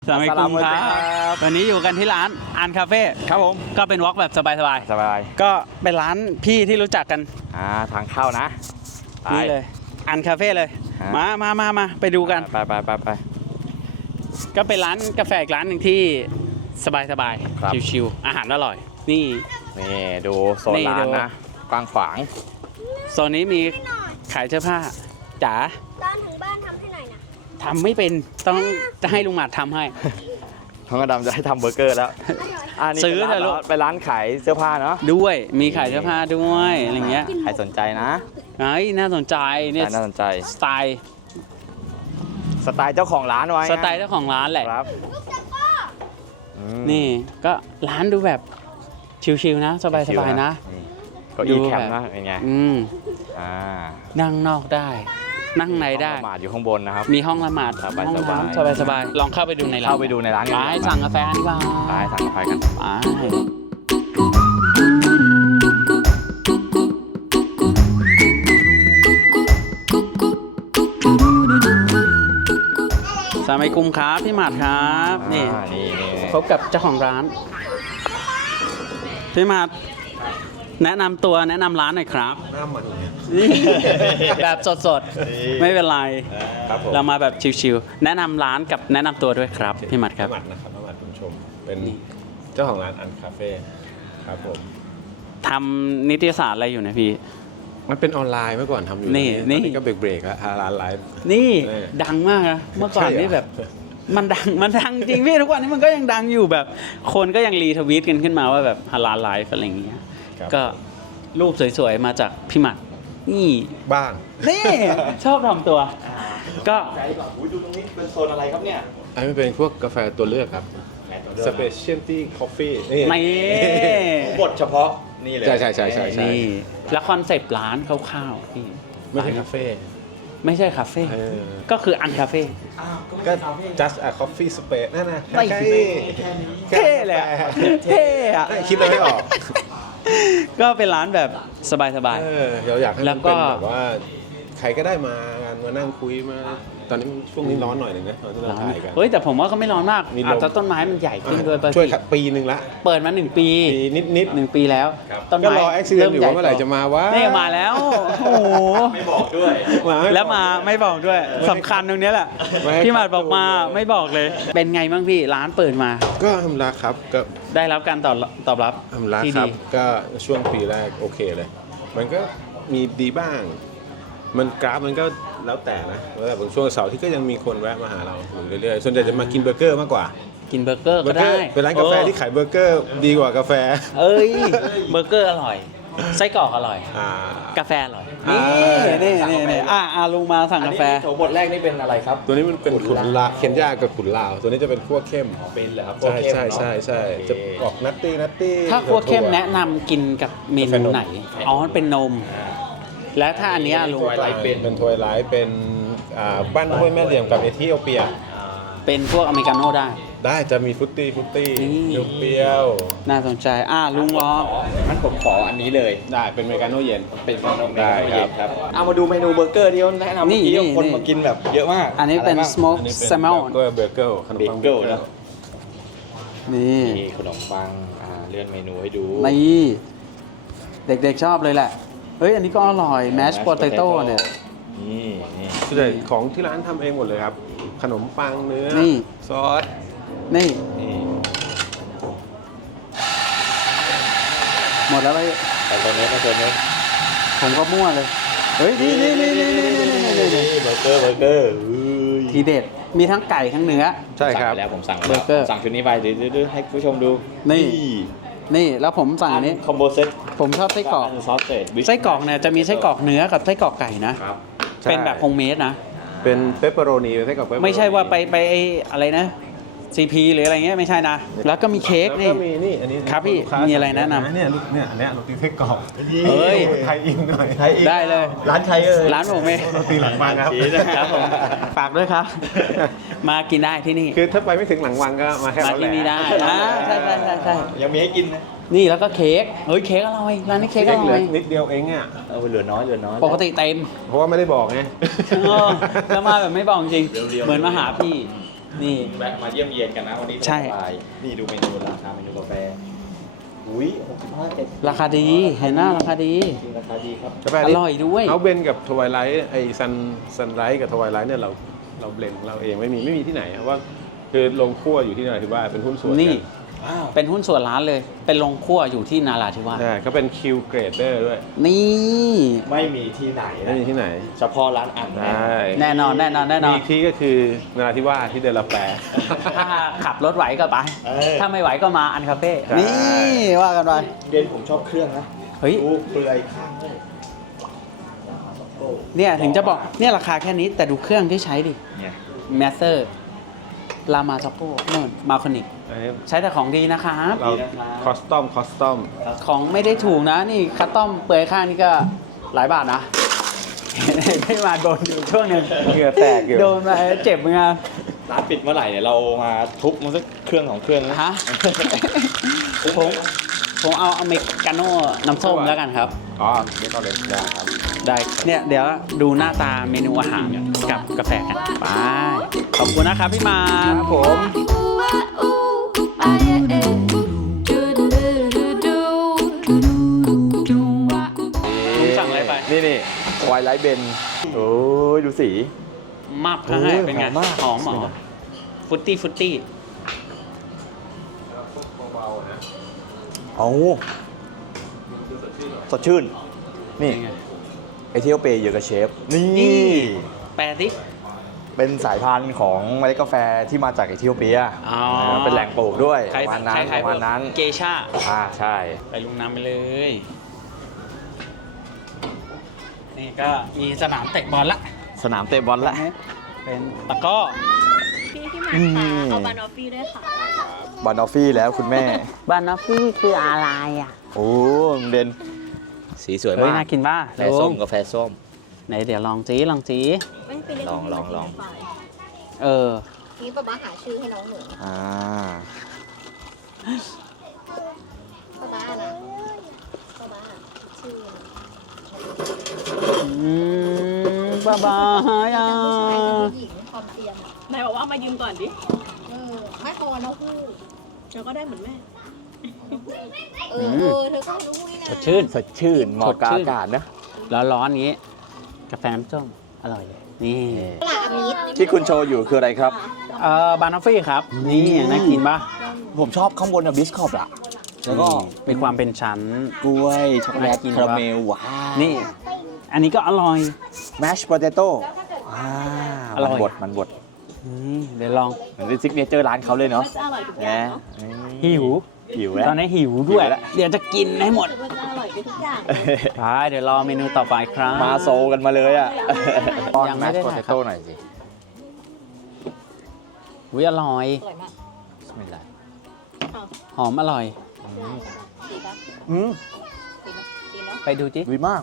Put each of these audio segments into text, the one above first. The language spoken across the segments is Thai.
สวัสดีครับวันนี้อยู่กันที่ร้านอันคาเฟ่ครับผมก็เป็นวอล์กแบบสบายก็เป็นร้านพี่ที่รู้จักกันทางเข้านะนี่เลยอันคาเฟ่เลยมาไปดูกันไปก็เป็นร้านกาแฟอีกร้านหนึ่งที่สบายชิวๆอาหารอร่อยนี่ดูโซนร้านนะกว้างขวางโซนนี้มีขายเสื้อผ้าจ๋าตอนถึงบ้านทำให้หน่อยนะทำไม่เป็นต้องจะให้ลุงหมัดทำให้น้องกระดำจะให้ทำเบอร์เกอร์แล้วซื้อเถอะลูกไปร้านขายเสื้อผ้าเนาะด้วยมีขายเสื้อผ้าด้วยอะไรเงี้ยใครสนใจนะน่าสนใจเนี่ยน่าสนใจสไตล์เจ้าของร้านไว้สไตล์เจ้าของร้านแหละครับนี่ก็ร้านดูแบบชิวๆนะสบายนะก็อีแคมนะเป็นไงนั่งนอกได้นั่งในได้ละหมาดอยู่ข้างบนนะครับมีห้องละหมาดสบายลองเข้าไปดูในร้านเข้าไปดูในร้านกันไปสั่งกาแฟดีกว่าไปสั่งกาแฟกันสวัสดีกุมครับพี่หมัดครับนี่พบกับเจ้าของร้านพี่หมัดแนะนำตัวแนะนำร้านหน่อยครับแบบสดๆไม่เป็นไรเรามาแบบชิวๆแนะนำร้านกับแนะนำตัวด้วยครับพี่หมัดครับพี่หมัดนะครับพี่หมัดบุญชมเป็นเจ้าของร้านอันคาเฟ่ครับผมทำนิตยสารอะไรอยู่นะพี่มันเป็นออนไลน์เมื่อก่อนทำอยู่นี่ก็เบรกแล้วร้านไลฟ์นี่ดังมากนะเมื่อก่อนนี่แบบมันดังจริงพี่ทุกวันนี้มันก็ยังดังอยู่แบบคนก็ยังรีทวีตกันขึ้นมาว่าแบบฮาลาลไลฟ์อะไรอย่างเงี้ยก็รูปสวยๆมาจากพี่หมัดนี่บ้างนี่ชอบทำตัวก็ดูตรงนี้เป็นโซนอะไรครับเนี่ยอันนี้เป็นพวกกาแฟตัวเลือกครับ Specialty Coffee นี่บทเฉพาะนี่เลยใช่นี่แล้วคอนเซปต์ร้านคร่าวๆนี่ไม่ใช่คาเฟ่ไม่ใช่คาเฟ่ก็คืออันคาเฟ่ก็ just a coffee space นั่นนะเท่เลยเท่อะคิดอะไรไม่ออกก็เป็นร้านแบบสบายเราอยากให้มันเป็นแบบว่าใครก็ได้มานั่งคุยมาตอนนี้ช่วงนี้ร้อนหน่อยหนึ่งนะตอนที่เราถ่ายกันเฮ้ยแต่ผมว่าก็ไม่ร้อนมากอาจจะต้นไม้มันใหญ่ขึ้นด้วยช่วยปีนึงละเปิดมา1 ปีนิด 1 ปีแล้วต้นไม้ก็รอแอคซิเดนต์อยู่ว่าเมื่อไหร่จะมาว่านี่มาแล้วโอ้โหไม่บอกด้วยแล้วมาไม่บอกด้วยสำคัญตรงนี้แหละพี่หมัดบอกมาไม่บอกเลยเป็นไงบ้างพี่ร้านเปิดมาก็ทำรักครับก็ได้รับการตอบรับทำรักครับก็ช่วงปีแรกโอเคเลยมันก็มีดีบ้างมันกราฟมันก็แล้วแต่นะแต่บางช่วงเสาร์ที่ก็ยังมีคนแวะมาหาเราอยู่เรื่อยๆส่วนใหญ่จะมากินเบอร์เกอร์มากกว่ากินเบอร์เกอร์ก็ได้เป็นร้านกาแฟที่ขายเบอร์เกอร์ดีกว่ากาแฟเอ้ยเบอร์เกอร์อร่อยไส้กรอกอร่อยกาแฟอร่อยนี่ลุงมาสั่งกาแฟโถบทแรกนี่เป็นอะไรครับตัวนี้มันเป็นขุนลาเคนยากับขุนลาวตัวนี้จะเป็นคั่วเข้มเป็นเหรอครับใช่จะออกนัตตี้ถ้าคั่วเข้มแนะนำกินกับเมนูไหนอ๋อเป็นนมและถ้าอันนี้ลุงเป็นทวายไลท์เป็นบ้านห้วยแม่เหลี่ยมกับเอธิโอเปียเป็นพวกอเมริกาโน่ได้จะมีฟุตตี้เปรี้ยวน่าสนใจลุงล้องั้นผมขออันนี้เลยได้เป็นอเมริกาโน่เย็นเป็นอเมริกาโน่เย็นครับเอามาดูเมนูเบอร์เกอร์ที่เขาแนะนำที่คนมากินแบบเยอะมากอันนี้เป็น smoke salmon เบอร์เกอร์ขนมปังนะนี่ขนมปังเลื่อนเมนูให้ดูนี่เด็กๆชอบเลยแหละเฮ้ยอันนี้ก็อร่อย mashed potato เนี่ยนี่ส่วนใหญ่ของที่ร้านทำเองหมดเลยครับขนมปังเนื้อซอสนี่หมดแล้วไปตัวนี้ผมก็มั่วเลยเฮ้ยนี่เบอร์เกอร์ทีเด็ดมีทั้งไก่ทั้งเนื้อใช่ครับแล้วผมสั่งเบอร์เกอร์สั่งชุดนี้ไปเดี๋ยวให้ผู้ชมดูนี่แล้วผมสั่งอันนี้คอมโบเซ็ตผมชอบไส้กรอกไส้กรอกเนี่ยจะมีไส้กรอกเนื้อกับไส้กรอกไก่นะเป็นแบบโฮมเมดนะเป็นเปปเปอโรนีไส้กรอกไม่ใช่ว่าไปอะไรนะCP หรืออะไรเงี้ยไม่ใช่นะแล้วก็มีเค้กนี่อันนี้ครับพี่มีอะไรแนะนำเนี่ยอันนี้โรตีไส้กรอกไทยอินหน่อยได้เลยร้านใครร้านผมเองโรตีหลังวังครับผมฝากด้วยครับมากินได้ที่นี่คือถ้าไปไม่ถึงหลังวังก็มาแค่ที่นี่ได้ใช่ยังมีให้กินนะนี่แล้วก็เค้กเค้กอร่อยร้านนี้เค้กอร่อยนิดเดียวเองอ่ะเหลือน้อยปกติเต็มเพราะว่าไม่ได้บอกไงแล้วมาแบบไม่บอกจริงเหมือนมาหาพี่นี่แวะมาเยี่ยมเยียนกันนะวันนี้ใช่สบายนี่ดูเมนูราคาเมนูกาแฟอุ้ย65 ราคาดีเห็นหน้าราคาดีจริงราคาดีครับกาแฟอนี่ร่อยด้วยเขาเบนกับทวายไลท์ไอ้ซันไรท์กับทวายไลท์เนี่ยเราเบลนเราเองไม่มีที่ไหนเพราะว่าคือลงคั่วอยู่ที่นราธิวาสเป็นหุ้นส่วนกันี่เป็นหุ้นส่วนร้านเลย เป็นโรงครัวอยู่ที่นาราธิวาสใช่เขาเป็นคิวเกรดเดอร์ด้วยนี่ไม่มีที่ไหนไม่มีที่ไหนเฉพาะร้านอันใช่แน่นอนแน่นอนแน่นอนมีที่ก็คือนาราธิวาสที่เดลแปรถ้าขับรถไหวก็ไป ถ้าไม่ไหวก็มาอันคาเฟ่ใช่นี่ว่ากันไปเด่นผมชอบเครื่องนะเฮ้ยดูเปลือยข้างเลยเนี่ยถึงจะบอกเนี่ยราคาแค่นี้แต่ดูเครื่องที่ใช้ดิเนี่ยแมสเซอร์ลามาซ็อกโก้นู่นมาคอนิกอันนี้ใช้แต่ของดีนะครับเราคอสตอมของไม่ได้ถูกนะ นี่คัสตอมเปลือยข้างนี่ก็หลายบาทนะ ได้มาโดนอยู่ช่วงหนึ่งเหงื่อแตกอยู่โดนมาเจ็บเหมือนกันร้านปิดเมื่อไหร่เนี่ยเรามาทุบมันสักเครื่องของเครื่องนะฮะ ผมเอาอเมริกาโน่น้ำส้มแล้วกันครับอ๋อไม่ต้องเลยได้ครับได้เนี่ยเดี๋ยวดูหน้าตาเมนูอาหารกับกาแฟกันไปขอบคุณนะครับพี่มาครับผมลุงสั่งอะไรไปนี่ไวไลท์เบนโอ้ยดูสีมับโอ้ให้ยเป็นไงหอมมากหอมเหรอฟุตตี้เอาสดชื่น นี่เป็นไงไอเที่ยวเปย์เยอะกับเชฟ นี่นี่แปลสิเป็นสายพันธุ์ของเมล็ดกาแฟที่มาจากเอธิโอเปียอ๋อเป็นแหล่งปลูกด้วยใครประมาณนั้นใครประมาณนั้นเกชาใช่ไปลุงน้ำไปเลย นี่ก็มีสนามเตะบอลละสนามเตะบอลละเป็นตะกร้อพี่มาค่ะเอาบานอฟฟี่ด้วยค่ะบานอฟฟี่แล้วคุณแม่บานอฟฟี่คืออะไรอ่ะโอ้เด่นสีสวยเฮ้ยมากน่ากินป่ะกาแฟส้มกาแฟส้มไหนเดี๋ยวลองจีไม่ไปเล่นลองเออนี่ป๊าป๊าหาชื่อให้น้องหนูอ่าป๊าป๊านะป๊าป๊าหาชื่อบ๊ายบายอ่ะผู้หญิงความเตียนอ่ะนายบอกว่ามายืมก่อนดิไม่พอน้องคู่เดี๋ยวก็ได้เหมือนแม่เธอก็น้องคู่นี่นะสดชื่นสดชื่นเหมาะกับสดชื่นอากาศนะแล้วร้อนอย่างงี้ กาแฟน้ำส้มอร่อย นี่ปลามิดที่คุณโชว์อยู่คืออะไรครับบานอฟฟี่ครับ นี่น่ากินป่ะผมชอบข้างบนอะบิสคอปอะแล้วก็มีความเป็นชั้นกล้วยช็อกโกแลตน่ากินคาราเมลว้าวนี่ อันนี้ก็อร่อยแมชโปเตโต้อร่อยมันบดนี่เดี๋ยวลองเหมือนเป็นซิกเนเจอร์ร้านเขาเลยเนาะว่าจะอร่อยทุกอย่านะงเนาะหิวหิวแล้วตอนนี้หิวด้วยหิวแล้วเดี๋ยวจะกินให้หมดว่าจะอร่อยไปทุกอย่างไปเดี๋ยวรอเมนูต่อไปครับมาโซกันมาเลยอะยังไม่ได้แมชโปถ่ายครับเตโต้หน่อยสิอุ้ยอร่อยอร่อยมากไม่เป็นไรหอมอร่อยดีปะอืมดีปะดีเนาะไปดูจิดีมาก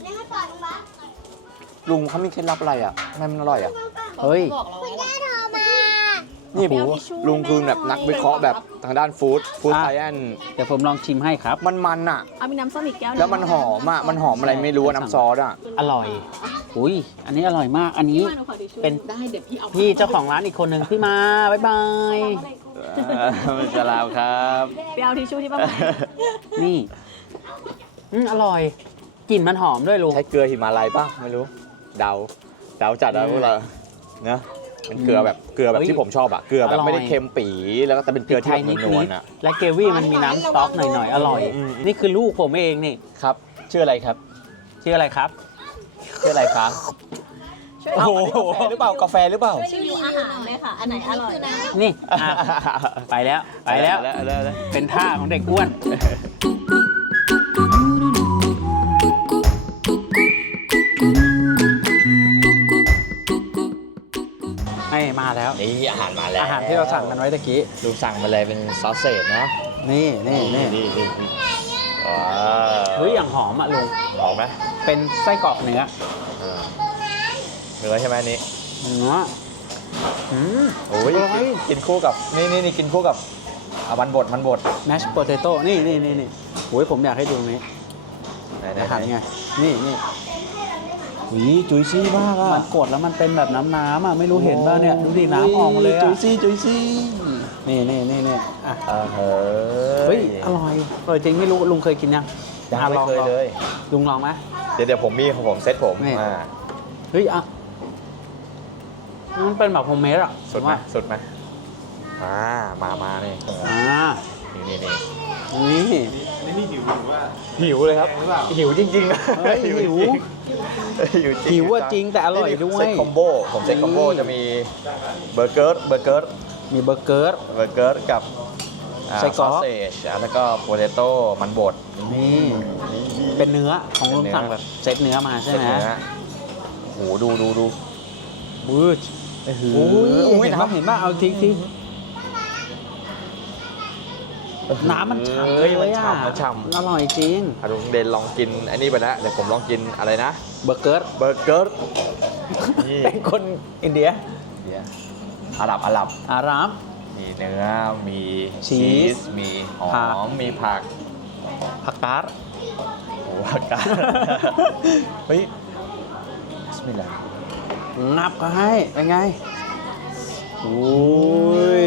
ลุงเขามีเคล็ดลับอะไรอะทำไมมันอร่อยอะเฮ้ยบอกเราไว้ละนี่ผมลุงคือแบบนักวิเคราะห์แบบทางด้านฟู้ดไซแอนเดี๋ยวผมลองชิมให้ครับมันอะเอามีน้ำส้มอีกแก้วหงแล้วมันหอมอะมันหอมอะไรไม่รู้อะน้ำซอสอะอร่อย อุ้ย อันนี้อร่อยมาก อันนี้พี่มาหนูขอทิชชู่เป็นได้เดี๋ยวพี่เอาพี่เจ้าของร้านอีกคนหนึ่งพี่มา บ๊ายบายมันจะลาวครับไปเอาทิชชู่ที่ป้ามานี่ อร่อย กลิ่นมันหอมด้วยลุงใช้เกลือหิมาลัยป่ะไม่รู้เดาจัดนะพวกเราเนอะเป็นเกลือแบบที่ผมชอบอะเกลือแบบไม่ได้เค็มปีแล้วก็แต่เป็นเกลือที่แบบนวลๆอะและเกวี่มันมีน้ำสต๊อกหน่อยๆ อร่อย นี่คือลูกผมเองนี่ครับชื่ออะไรครับชื่ออะไรครับชื่ออะไรครับโอ้โหหรือเปล่ากาแฟหรือเปล่าชื่อรีวิวอาหารเลยค่ะ อันไหนอร่อยนะนี่อ่ะไปแล้ว ไปแล้ว เป็นท่าของเด็กอ้วน ให้มาแล้วนี่อาหารมาแล้วอาหารที่เราสั่งกันไว้ตะกี้ลุงสั่งมาเลยเป็นซอสเศษนะนี่ว้าวเฮ้ยอย่างหอมอ่ะลุงหอมไหมเป็นไส้กรอกเนื้อเนื้อใช่ไหมอันนี้เนื้อโอ้ยกินคู่กับนี่กินคู่กับมันบดแมชโปเตโต้นี่โอ้ยผมอยากให้ดูตรงนี้ไหนอาหารไง นี่วีจุยซี่มากอ่ะมันกดแล้วมันเป็นแบบน้ำอ่ะไม่รู้เห็นป่ะเนี่ยดูดิน้ำออกมาเลยจุอ่ะยซี่จุยซี่นี่อ่ะเฮ้เฮ้ยอร่อยจริงไม่รู้ลุงเคยกินยังยังอ่ะไม่เคยเลยลุงลองไหมเดี๋ยวผมมีของผมเซ็ตผมนี่อ่าเฮ้ยอ่ะมันเป็นแบบโฮมเมดอ่ะสุดไหมว่าสุดไหมมานี่อ่านี่นี่นี่หิวหรือว่าหิวเลยครับ หิวจริงๆนะเฮ้ยหิวหิวจริงหิวอะจริงแต่อร่อยนี่ด้วยเซ็ตคอมโบผมเซ็ตคอมโบจะมีเบอร์เกอร์มีเบอร์เกอร์กับไส้กรอกซสเซจแล้วก็โพเตโต้มันบดนี่เป็นเนื้อของลุงสั่งแบบเซตเนื้อมาใช่ไหมเซ็ตเนื้อโอ้โหดูบูชโอ้โอ้ยยเห็นป่ะเอาทีน้ำมันฉ่ำเลยมันอ่ะฉ่ำอร่อยจริงลุงเดนลองกินอันนี้ไปแล้วเดี๋ยวผมลองกินอะไรนะเบอร์เกอร์เบอร์เกอร์นี่เป็นคนอินเดียเดี๋ยวอาหรับอารามมีเนื้อมีชีสมีหผักอมมีผักผักตาร์โอ้ผักกาดเฮ้ยบิสมิลลาห์งับก็ให้เป็นไงโอ้ย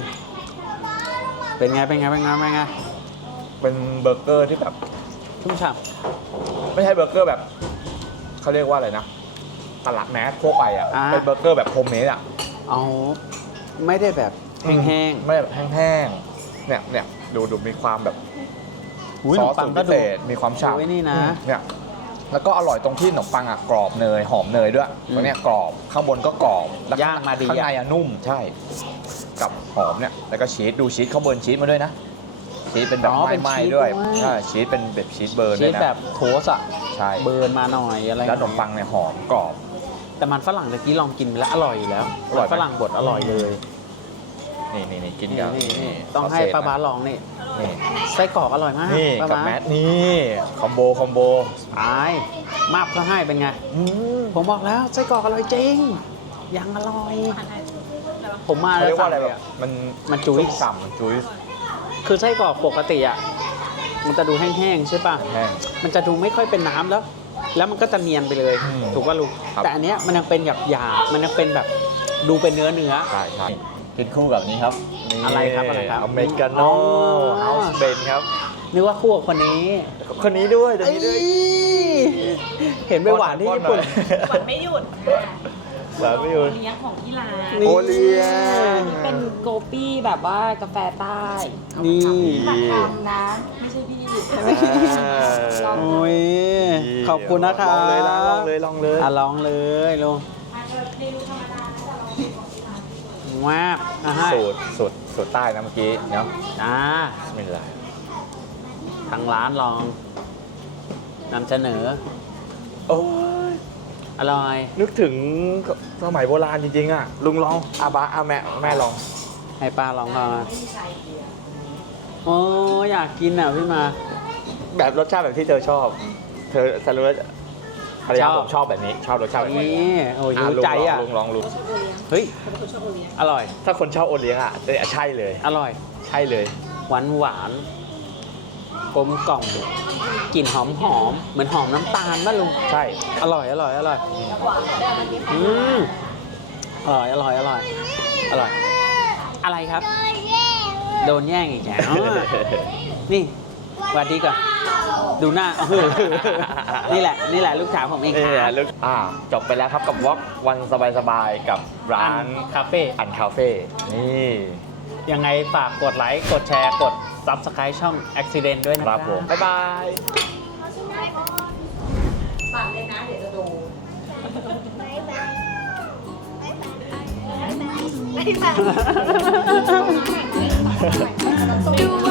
เป็นไงเป็นเบอร์เกอร์ที่แบบชุ่มฉ่ไม่ใช่เบอร์เกอร์แบบเขาเรียกว่าอะไรนะตลาดแมสทั่วไปอ่ะเป็นเบอร์เกอร์แบบโฮมเมดอ่ะำเอาไม่ได้แบบแห้งไม่แบบแห้งๆเนี่ยดูมีความแบบๆอุ้ยซขนอมสปัสูงตรก็พิดูเศษมีความฉ่ำโอ้ยนี่นะเนี่ยแล้วก็อร่อยตรงที่ขนมปังอ่ะกรอบเนยหอมเนยด้วยตรงเนี้ยกรอบข้างบนก็กรอบแล้วย่างมาดีข้างในอะอ่ะนุ่มใช่ กับหอมเนี่ยแล้วก็ชีสดูชีสเขาเบิร์นชีสมาด้วยนะชีสเป็นแบบไหม้ๆด้วยใช่ชีสเป็นแบบชีสเบิร์นชีด้วยสนะแบบโทสอะใช่เบิร์นมาหน่อยอะไรแล้วขนมปังเนี่ยหอมกรอบแต่มันฝรั่งตะกี้ลองกินไปแล้วอร่อยอยู่แล้วอร่อยไหมมันฝรั่งบดอร่อยเลยนี่กินกับนี่ต้องให้ป้าบ้าลองนี่นี่ไส้กรอกอร่อยมากนี่ป้ากับบ้าแมทนี่คอมโบอายมาบก็ให้เป็นไง ผมบอกแล้วไส้กรอกอร่อยจริงยังอร่อย ผมมาเขาแล้วเรียกว่าสั่งอะไรเลแบยบอะมันจุ๊ยฉ่ำมันจุ๊ยคือไส้กรอกปกติอ่ะมันจะดูแห้งๆใช่ป่ะแห้งมันจะดูไม่ค่อยเป็นน้ำแล้ว แล้วมันก็จะเนียนไปเลยอืมถูกป่ะลุงครับแต่อันเนี้ยมันยังเป็นหยาบๆมันยังเป็นแบบดูเป็นเนื้อใช่กินคู่กับนี้ครับนี่อะไรครับอะไรครับอเมริกาโน่อ๋อเฮาส์เบนครับนึกว่าคู่กับคนนี้คนนี้ด้วยตัวนี้ด้วยเอ้ยเห็นไปหวานที่ญี่ปุ่นหวานไม่หยุดหวานไม่หยุดเลี้ยงของที่ร้านนี่โอเลี้ยงนี่เป็นโกปี้แบบว่ากาแฟใต้นี่ตัดทำนะ ไม่ใช่พี่อ่าโอ้ยขอบคุณนะคะลองเลยนะลองเลยอ่ะลองเลยลุงว้าบอ่ะให้สูตรใต้นะเมื่อกี้เนาะอ่าบิสมิลลาห์ทางร้านลองนำเสนอโอ้ยอร่อยนึกถึงสมัยโบราณจริงๆอ่ะลุงลองแม่ลองให้ป้าลองก่อนโอ้อยากกินอ่ะพี่มาแบบรสชาติแบบที่เธอชอบ เธอสรุปว่าภรรยาชอบผมชอบแบบนี้ ชอบรสชาติแบบนี้นี่โอ้ยรู้ใจอ่ะลุงลองเฮ้ย อร่อยถ้าคนชอบโอเลี้ยงอ่ะใช่เลยอร่อยใช่เลยหวานหวานกลมกล่อมกลิ่นหอมหอมเหมือนหอมน้ำตาลป่ะลุงใช่อร่อยอร่อยอร่อยอืมอร่อยอร่อยอร่อยอร่อย อะไรครับ โดนแย่งอีกแล้วนี่สวัสดีก่อนดูหน้า นี่แหละลูกสาวผมเองนี่ครับลึกจบไปแล้วครับกับวอล์กวันสบายๆกับร้านคาเฟ่อันคาเฟ่นี่ยังไงฝากกดไลค์ กดแชร์ กด Subscribe ช่อง Accident ด้วยนะคครัรับบ ผม บ๊ายบายตัดเลยนะ เดี๋ยวจะโดนดู